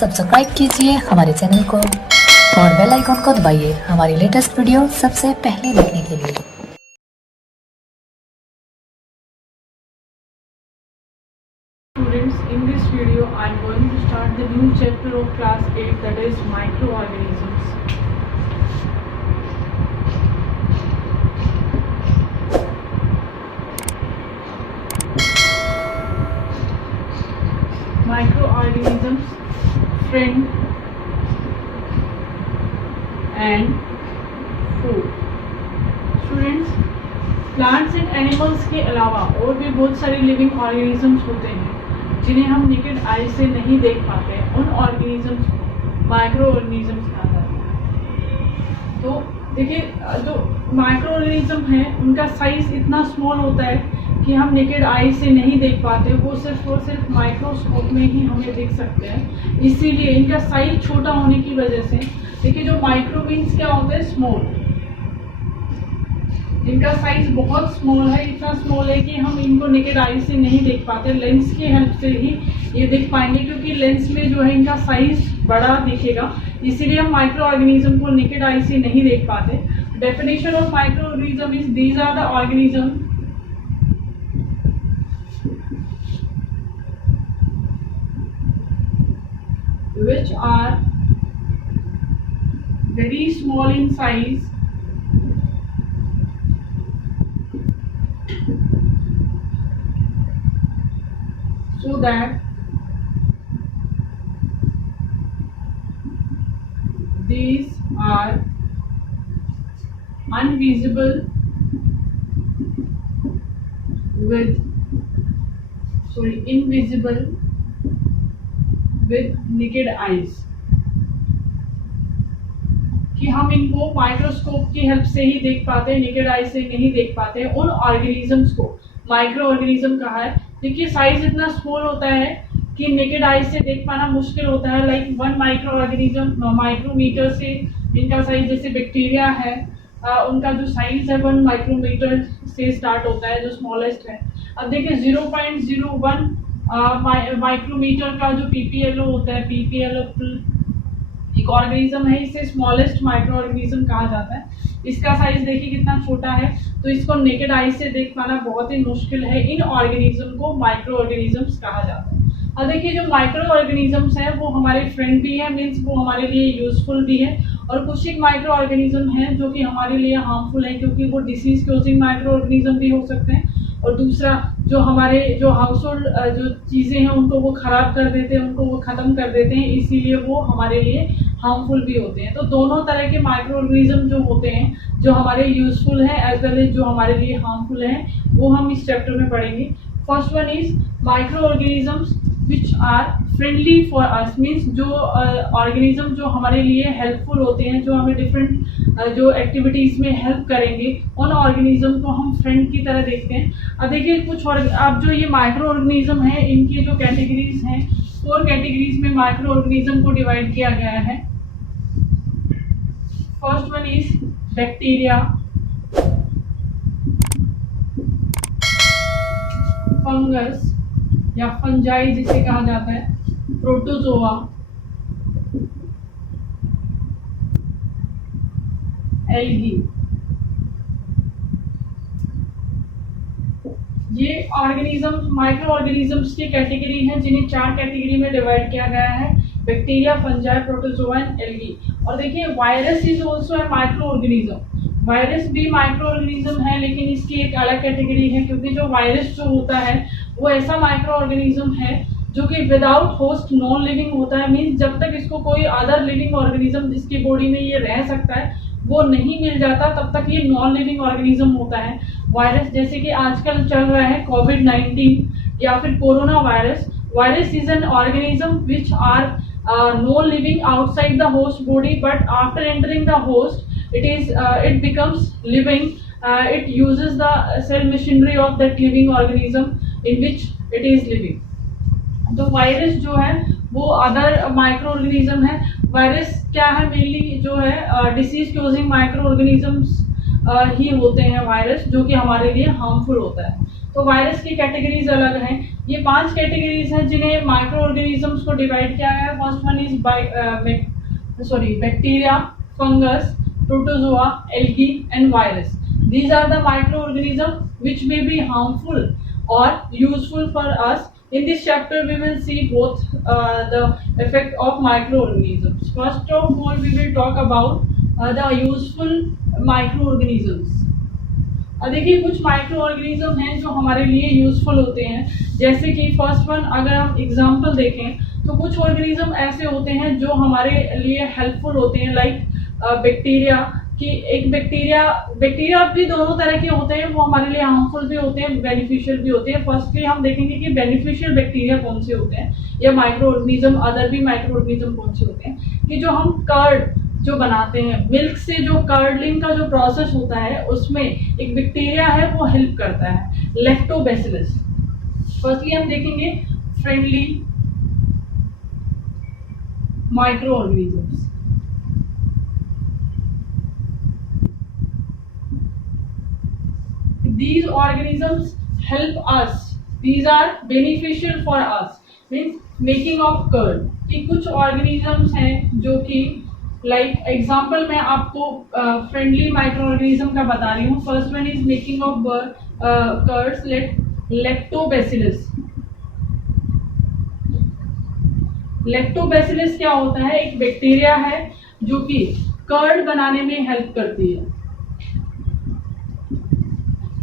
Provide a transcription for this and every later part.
Subscribe कीजिए हमारे channel को और बेल आइकॉन को दबाइए हमारी लेटेस्ट वीडियो सबसे पहले देखने के लिए। Students, in this video I am going to start the new chapter of class 8, that is microorganisms. Microorganisms, friend and food. Students, plants and animals के अलावा और भी बहुत सारे लिविंग ऑर्गेनिजम्स होते हैं जिन्हें हम नेकेड आई से नहीं देख पाते हैं। उन ऑर्गेनिजम्स को माइक्रो ऑर्गेनिजम्स कहा जाता है। तो देखिए, जो माइक्रो ऑर्गेनिज्म है उनका साइज इतना स्मॉल होता है कि हम नेकेड आई से नहीं देख पाते, वो सिर्फ और सिर्फ माइक्रोस्कोप में ही हमें दिख सकते हैं। इसीलिए इनका साइज छोटा होने की वजह से देखिए, जो माइक्रो मीन्स क्या होता है, स्मॉल। इनका साइज बहुत स्मॉल है, इतना स्मॉल है कि हम इनको नेकेड आई से नहीं देख पाते। लेंस की हेल्प से ही ये देख पाएंगे, क्योंकि लेंस में जो है इनका साइज बड़ा दिखेगा, इसीलिए हम माइक्रो ऑर्गेनिज्म को नेकेड आई से नहीं देख पाते। Definition of microorganism is these are the organism which are very small in size so that these are invisible with naked eyes, कि हम इनको माइक्रोस्कोप की हेल्प से ही देख पाते हैं, नेकेड आई से नहीं देख पाते। उन ऑर्गेनिजम्स को माइक्रो ऑर्गेनिज्म कहा है। देखिए, साइज इतना स्मॉल होता है कि नेकेड आई से देख पाना मुश्किल होता है। लाइक 1 माइक्रो ऑर्गेनिज्म माइक्रोमीटर से इनका साइज, जैसे बैक्टीरिया है, उनका जो साइज है 1 माइक्रोमीटर से स्टार्ट होता है, जो स्मॉलेस्ट है। अब देखिए 0.01 माइक्रोमीटर का जो पीपीएलओ होता है, पीपीएलओ एक ऑर्गेनिज्म है, इसे स्मॉलेस्ट माइक्रो ऑर्गेनिज्म कहा जाता है। इसका साइज देखिए कितना छोटा है, तो इसको नेकेड आई से देख पाना बहुत ही मुश्किल है। इन ऑर्गेनिज्म को माइक्रो ऑर्गेनिजम्स कहा जाता है। अब देखिए, जो माइक्रो ऑर्गेनिजम्स है वो हमारे फ्रेंड भी है, मीन्स वो हमारे लिए यूजफुल भी है, और कुछ एक माइक्रो ऑर्गेनिज्म है जो कि हमारे लिए हार्मफुल है, क्योंकि वो डिसीज कॉजिंग माइक्रो ऑर्गेनिज्म भी हो सकते हैं। और दूसरा, जो हमारे जो हाउस होल्ड जो चीज़ें हैं उनको वो ख़राब कर देते हैं, उनको वो ख़त्म कर देते हैं, इसीलिए वो हमारे लिए हार्मफुल भी होते हैं। तो दोनों तरह के माइक्रो ऑर्गेनिज्म जो होते हैं, जो हमारे यूजफुल हैं एज वेल एज जो हमारे लिए हार्मफुल हैं, वो हम इस चैप्टर में पढ़ेंगे। First one is microorganisms which are friendly for us, means जो ऑर्गेनिज्म जो हमारे लिए हेल्पफुल होते हैं, जो हमें डिफरेंट जो एक्टिविटीज़ में हेल्प करेंगे, उन ऑर्गेनिज्म को हम फ्रेंड की तरह देखते हैं। अब देखिए, कुछ और अब जो ये माइक्रो ऑर्गेनिज्म है, इनकी जो कैटेगरीज हैं, 4 कैटेगरीज में माइक्रो ऑर्गेनिज्म को डिवाइड किया गया है। First one is bacteria, fungus या फंजाई जिसे कहा जाता है, प्रोटोजोआ, एल्गी। ये ऑर्गेनिजम्स माइक्रो ऑर्गेनिजम्स की कैटेगरी हैं, जिन्हें 4 कैटेगरी में डिवाइड किया गया है: bacteria, fungi, protozoa and algae. और देखिए, virus is also a micro organism. Virus भी माइक्रो ऑर्गेनिज्म है, लेकिन इसकी एक अलग कैटेगरी है, क्योंकि जो वायरस जो होता है वो ऐसा माइक्रो ऑर्गेनिज्म है जो कि विदाउट होस्ट नॉन लिविंग होता है। मीन्स जब तक इसको कोई अदर लिविंग ऑर्गेनिज्म जिसकी बॉडी में ये रह सकता है वो नहीं मिल जाता, तब तक ये नॉन लिविंग ऑर्गेनिज्म होता है। वायरस जैसे कि आजकल चल रहा है कोविड-19 या फिर corona virus. Virus is an organism which are non living outside the host body, but after entering the host it becomes living. It uses the cell machinery of that living organism in which it is living. तो virus जो है वो other micro organism है। Virus क्या है, mainly जो है disease causing micro organisms ही होते हैं वायरस, जो कि हमारे लिए हार्मफुल होता है। तो वायरस की कैटेगरीज अलग हैं। ये 5 कैटेगरीज हैं जिन्हें माइक्रो ऑर्गेनिजम्स को डिवाइड किया गया है। First one is bacteria, fungus, protozoa, algae and virus. These are the microorganisms which may be harmful or useful for us. In this chapter, we will see both the effect of microorganisms. First of all, we will talk about the useful microorganisms. देखिए कुछ micro organism हैं जो हमारे लिए useful होते हैं। जैसे कि फर्स्ट वन अगर हम एग्जांपल देखें तो कुछ ऑर्गेनिज्म ऐसे होते हैं जो हमारे लिए हेल्पफुल होते हैं, लाइक बैक्टीरिया। कि एक बैक्टीरिया भी दोनों तरह के होते हैं, वो हमारे लिए हार्मफुल भी होते हैं, बेनिफिशियल भी होते हैं। फर्स्टली हम देखेंगे कि बेनिफिशियल बैक्टीरिया कौन से होते हैं या माइक्रो ऑर्गेनिज्म, अदर भी माइक्रो ऑर्गेनिज्म कौन से होते हैं। कि जो हम कर्ड जो बनाते हैं, मिल्क से जो कर्डलिंग का जो प्रोसेस होता है उसमें एक बैक्टीरिया है वो हेल्प करता है, लैक्टोबैसिलस। फर्स्टली हम देखेंगे friendly micro organisms. These organisms help us, these are beneficial for us, means making of curd। कि कुछ organisms हैं जो कि लाइक एग्जाम्पल मैं आपको फ्रेंडली माइक्रो ऑर्गेनिज्म का बता रही हूँ। First one is making of curds, lactobacillus. Lactobacillus क्या होता है? एक बैक्टीरिया है जो कि कर्ड बनाने में हेल्प करती है।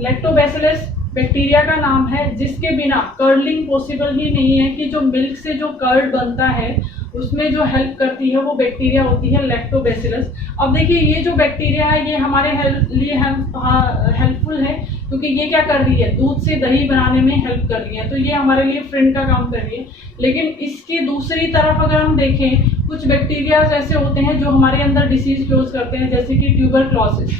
लैक्टोबैसिलस बैक्टीरिया का नाम है जिसके बिना कर्डलिंग पॉसिबल ही नहीं है। कि जो मिल्क से जो कर्ड बनता है उसमें जो हेल्प करती है वो बैक्टीरिया होती है लैक्टोबैसिलस। अब देखिए ये जो बैक्टीरिया है ये हमारे लिए हेल्पफुल है क्योंकि ये क्या कर रही है? दूध से दही बनाने में हेल्प कर रही है, तो ये हमारे लिए फ्रेंड का काम कर रही है। लेकिन इसकी दूसरी तरफ अगर हम देखें, कुछ बैक्टीरिया ऐसे होते हैं जो हमारे अंदर डिसीज क्लोज करते हैं, जैसे कि ट्यूबरक्लोसिस।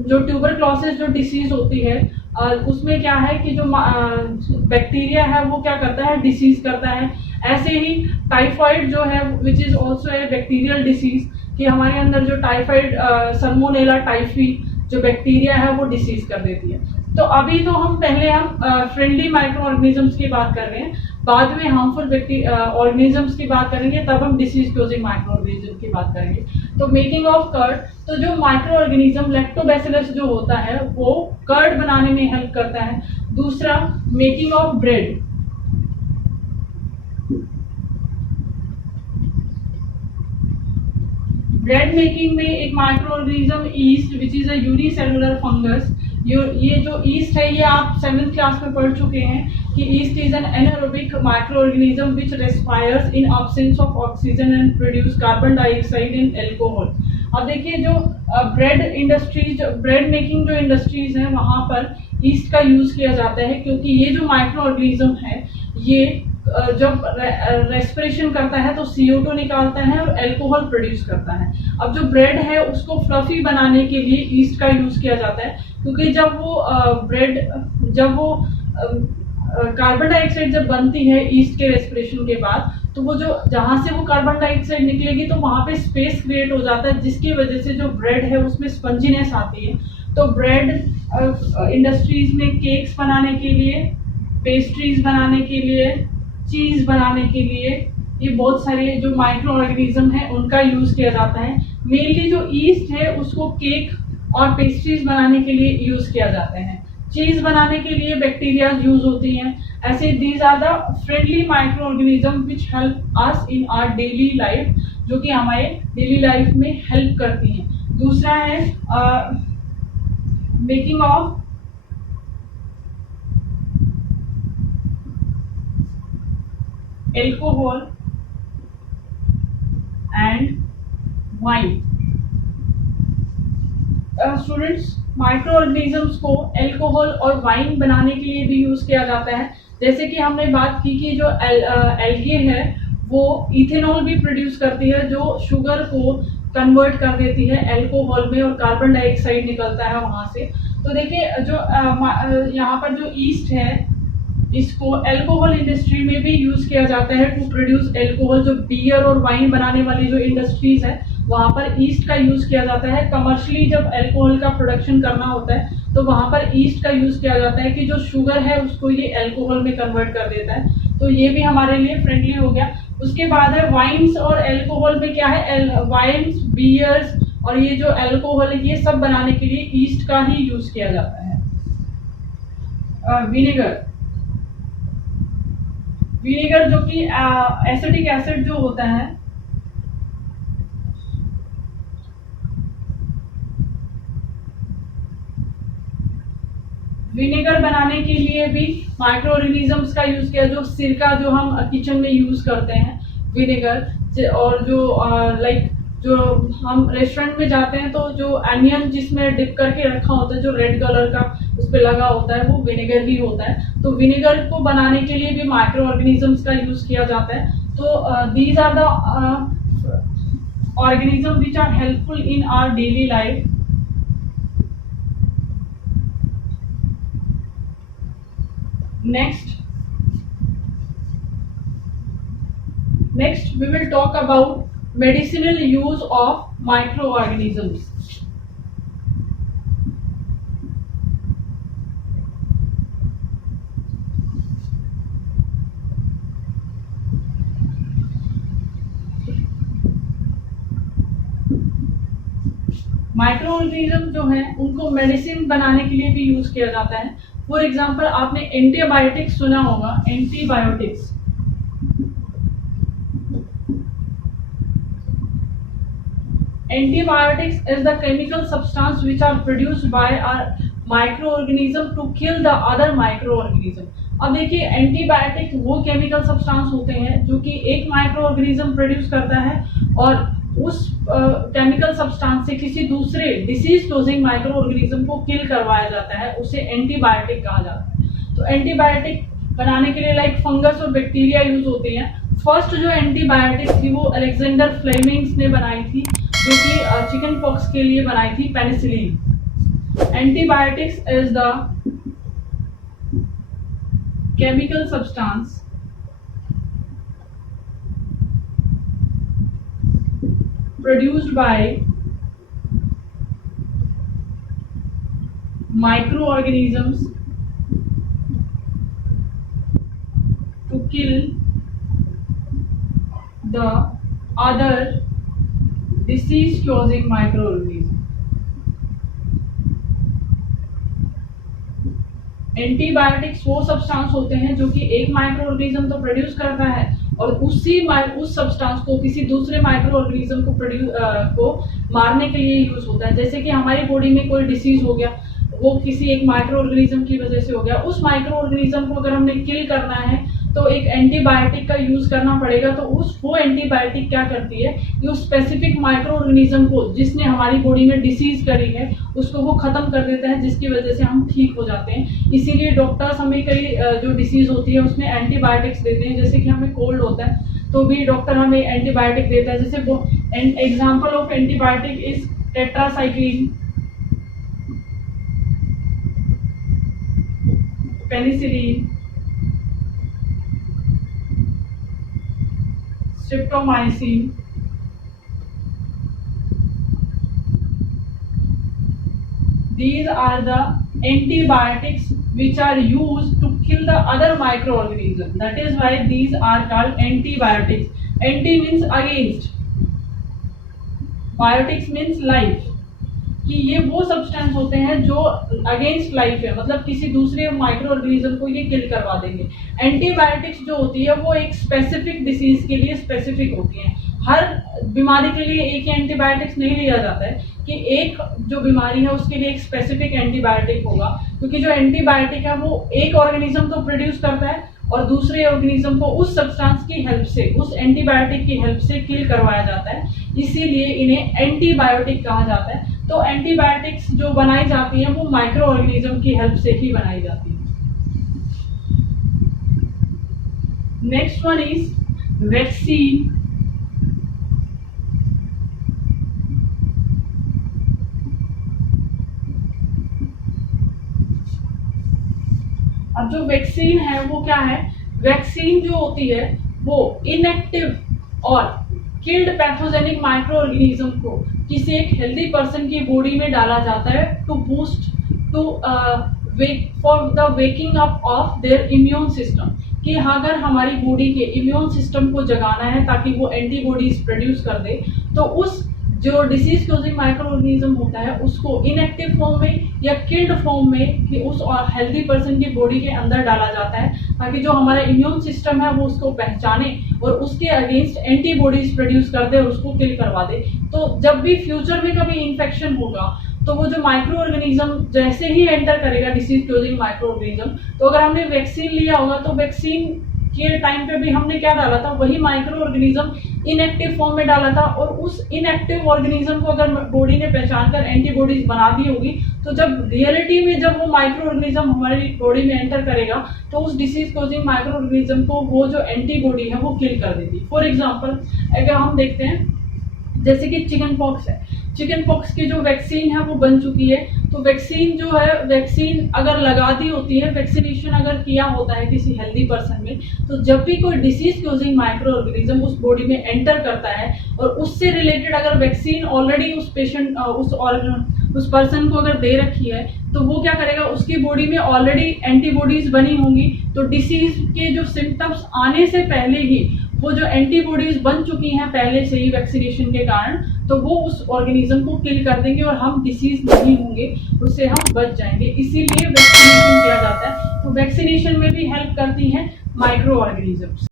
जो ट्यूबरक्लोसिस जो डिसीज होती है उसमें क्या है कि जो बैक्टीरिया है वो क्या करता है? डिसीज करता है। ऐसे ही टाइफाइड जो है which is also a bacterial disease, कि हमारे अंदर जो टाइफाइड सल्मोनेला टाइफी जो बैक्टीरिया है वो डिसीज कर देती है। तो अभी तो हम फ्रेंडली माइक्रो ऑर्गेनिजम्स की बात कर रहे हैं, बाद में हार्मफुल ऑर्गेनिजम्स की बात करेंगे, तब हम डिसीज क्लोजिंग माइक्रो ऑर्गेनिज्म की बात करेंगे। तो मेकिंग ऑफ कर्ड, तो जो माइक्रो ऑर्गेनिज्म लैक्टोबैसिलस जो होता है वो कर्ड बनाने में हेल्प करता है। दूसरा making of bread. Bread making में एक micro organism east which is a unicellular fungus. ये जो ईस्ट है ये आप 7th क्लास में पढ़ चुके हैं कि east is an anaerobic micro organism which respires in absence of oxygen and produce carbon dioxide in alcohol. अब देखिए जो ब्रेड इंडस्ट्रीज, ब्रेड मेकिंग जो इंडस्ट्रीज हैं वहाँ पर ईस्ट का यूज किया जाता है क्योंकि ये जो माइक्रो ऑर्गेनिज्म है ये जब रेस्पिरेशन करता है तो CO2 निकालता है और अल्कोहल प्रोड्यूस करता है। अब जो ब्रेड है उसको फ्लफी बनाने के लिए ईस्ट का यूज किया जाता है क्योंकि जब वो कार्बन डाइऑक्साइड जब बनती है ईस्ट के रेस्पिरेशन के बाद, तो वो जो जहाँ से वो कार्बन डाइऑक्साइड निकलेगी तो वहाँ पे स्पेस क्रिएट हो जाता है, जिसकी वजह से जो ब्रेड है उसमें स्पंजीनेस आती है। तो ब्रेड इंडस्ट्रीज में केक्स बनाने के लिए, पेस्ट्रीज बनाने के लिए, चीज बनाने के लिए ये बहुत सारे जो माइक्रो ऑर्गेनिज्म है उनका यूज किया जाता है। मेनली जो ईस्ट है उसको केक और पेस्ट्रीज बनाने के लिए यूज किया जाता है। चीज बनाने के लिए बैक्टीरिया यूज होती हैं। ऐसे these are the friendly microorganism which help us in our daily life, जो कि हमारे डेली लाइफ में हेल्प करती हैं। दूसरा है making of alcohol and wine. Students, micro organisms को एल्कोहल और वाइन बनाने के लिए भी यूज किया जाता है। जैसे कि हमने बात की कि जो एल्गे है वो इथेनॉल भी प्रोड्यूस करती है, जो शुगर को कन्वर्ट कर देती है एल्कोहल में और कार्बन डाइऑक्साइड निकलता है वहां से। तो देखिए जो यहाँ पर जो ईस्ट है इसको एल्कोहल इंडस्ट्री में भी यूज किया जाता है टू प्रोड्यूस एल्कोहल। जो बियर और वाइन बनाने वाली जो इंडस्ट्रीज है वहाँ पर ईस्ट का यूज़ किया जाता है। कमर्शियली जब अल्कोहल का प्रोडक्शन करना होता है तो वहाँ पर ईस्ट का यूज़ किया जाता है कि जो शुगर है उसको ये अल्कोहल में कन्वर्ट कर देता है। तो ये भी हमारे लिए फ्रेंडली हो गया। उसके बाद है वाइन्स और अल्कोहल में क्या है, वाइन्स, बियर्स और ये जो अल्कोहल है ये सब बनाने के लिए ईस्ट का ही यूज़ किया जाता है। विनेगर, विनेगर जो कि एसिटिक एसिड जो होता है, विनेगर बनाने के लिए भी माइक्रो ऑर्गेनिजम्स का यूज किया। जो सिरका जो हम किचन में यूज करते हैं विनेगर, और जो लाइक जो हम रेस्टोरेंट में जाते हैं तो जो अनियन जिसमें डिप करके रखा होता है, जो रेड कलर का उस पर लगा होता है, वो विनेगर ही होता है। तो विनेगर को बनाने के लिए भी माइक्रो ऑर्गेनिजम्स का यूज किया जाता है। तो these are the organism which are helpful in our daily life. Next we will talk about medicinal use of microorganisms. Microorganism जो है उनको मेडिसिन बनाने के लिए भी यूज किया जाता है। फॉर एग्जाम्पल आपने एंटीबायोटिक्स सुना होगा, antibiotics. Antibiotics is the chemical substance which are produced by our microorganism to kill the other microorganism. अब देखिए एंटीबायोटिक वो केमिकल सब्सटेंस होते हैं जो कि एक माइक्रो ऑर्गेनिज्म प्रोड्यूस करता है और उस केमिकल सब्सटेंस से किसी दूसरे डिसीज कॉजिंग माइक्रो ऑर्गेनिज्म को किल करवाया जाता है, उसे एंटीबायोटिक कहा जाता है। तो एंटीबायोटिक बनाने के लिए लाइक फंगस और बैक्टीरिया यूज होते हैं। फर्स्ट जो एंटीबायोटिक थी वो अलेक्जेंडर फ्लेमिंग्स ने बनाई थी, जो कि चिकन पॉक्स के लिए बनाई थी, penicillin. Antibiotics is the chemical substance produced by microorganisms to kill the other disease causing microorganism. Antibiotics वो सब्सटेंस होते हैं जो कि एक माइक्रो ऑर्गेनिज्म तो प्रोड्यूस करता है और उस सब्सटेंस को किसी दूसरे माइक्रो ऑर्गेनिज्म को मारने के लिए यूज होता है। जैसे कि हमारी बॉडी में कोई डिसीज हो गया, वो किसी एक माइक्रो ऑर्गेनिज्म की वजह से हो गया, उस माइक्रो ऑर्गेनिज्म को अगर हमने किल करना है तो एक एंटीबायोटिक का यूज करना पड़ेगा। तो वो एंटीबायोटिक क्या करती है, ये उस स्पेसिफिक माइक्रो ऑर्गेनिज्म को जिसने हमारी बॉडी में डिसीज करी है उसको वो खत्म कर देता है, जिसकी वजह से हम ठीक हो जाते हैं। इसीलिए डॉक्टर्स हमें कई जो डिसीज होती है उसमें एंटीबायोटिक्स देते हैं। जैसे कि हमें कोल्ड होता है तो भी डॉक्टर हमें एंटीबायोटिक देता है। जैसे वो example of antibiotic is tetracycline, penicillin, streptomycin, these are the antibiotics which are used to kill the other microorganisms. That is why these are called antibiotics. Anti means against, biotics means life, कि ये वो substance होते हैं जो against life है, मतलब किसी दूसरे माइक्रो ऑर्गेनिज्म को ये किल करवा देंगे। एंटीबायोटिक्स जो होती है वो एक स्पेसिफिक डिसीज के लिए स्पेसिफिक होती है। हर बीमारी के लिए एक ही एंटीबायोटिक्स नहीं लिया जाता है कि एक जो बीमारी है उसके लिए एक स्पेसिफिक एंटीबायोटिक होगा, क्योंकि जो एंटीबायोटिक है वो एक ऑर्गेनिज्म तो प्रोड्यूस करता है और दूसरे ऑर्गेनिज्म को उस सब्सटेंस की हेल्प से, उस एंटीबायोटिक की हेल्प से किल करवाया जाता है, इसीलिए इन्हें एंटीबायोटिक कहा जाता है। तो एंटीबायोटिक्स जो बनाई जाती हैं वो माइक्रो ऑर्गेनिज्म की हेल्प से ही बनाई जाती है। Next one is vaccine. अब जो वैक्सीन है वो क्या है, वैक्सीन जो होती है वो इनएक्टिव और किल्ड पैथोजेनिक माइक्रो ऑर्गेनिज्म को किसी एक हेल्दी पर्सन की बॉडी में डाला जाता है to boost to for the waking up of their immune system, कि अगर हमारी बॉडी के इम्यून सिस्टम को जगाना है ताकि वो एंटीबॉडीज प्रोड्यूस कर दे, तो उस जो डिसीज कॉजिंग माइक्रो ऑर्गेनिज्म होता है उसको इनएक्टिव फॉर्म में या किल्ड फॉर्म में कि उस हेल्दी पर्सन की बॉडी के अंदर डाला जाता है ताकि जो हमारा इम्यून सिस्टम है वो उसको पहचाने और उसके अगेंस्ट एंटीबॉडीज प्रोड्यूस कर दे और उसको किल करवा दे। तो जब भी फ्यूचर में कभी इन्फेक्शन होगा तो वो जो माइक्रो ऑर्गेनिज्म जैसे ही एंटर करेगा डिसीज कॉजिंग माइक्रो ऑर्गेनिज्म, तो अगर हमने वैक्सीन लिया होगा तो वैक्सीन के टाइम पे भी हमने क्या डाला था, वही माइक्रो ऑर्गेनिज्म इनएक्टिव फॉर्म में डाला था और उस इनएक्टिव ऑर्गेनिज्म को अगर बॉडी ने पहचान कर एंटीबॉडीज बना दी होगी तो जब रियलिटी में जब वो माइक्रो ऑर्गेनिज्म हमारी बॉडी में एंटर करेगा तो उस डिसीज कॉजिंग माइक्रो ऑर्गेनिज्म को वो जो एंटीबॉडी है वो किल कर देती। फॉर एग्जाम्पल अगर हम देखते हैं जैसे कि चिकन पॉक्स है, चिकन पॉक्स की जो वैक्सीन है वो बन चुकी है, तो वैक्सीन जो है वैक्सीन अगर लगा दी होती है, वैक्सीनेशन अगर किया होता है किसी हेल्दी पर्सन में, तो जब भी कोई डिसीज कॉजिंग माइक्रो ऑर्गेनिज्म उस बॉडी में एंटर करता है और उससे रिलेटेड अगर वैक्सीन ऑलरेडी उस पेशेंट उस पर्सन को अगर दे रखी है तो वो क्या करेगा, उसकी बॉडी में ऑलरेडी एंटीबॉडीज बनी होंगी, तो डिसीज के जो सिम्टम्स आने से पहले ही वो जो एंटीबॉडीज बन चुकी हैं पहले से ही वैक्सीनेशन के कारण, तो वो उस ऑर्गेनिज्म को किल कर देंगे और हम डिसीज नहीं होंगे, उससे हम बच जाएंगे। इसीलिए वैक्सीनेशन किया जाता है। तो वैक्सीनेशन में भी हेल्प करती हैं माइक्रो ऑर्गेनिजम्स।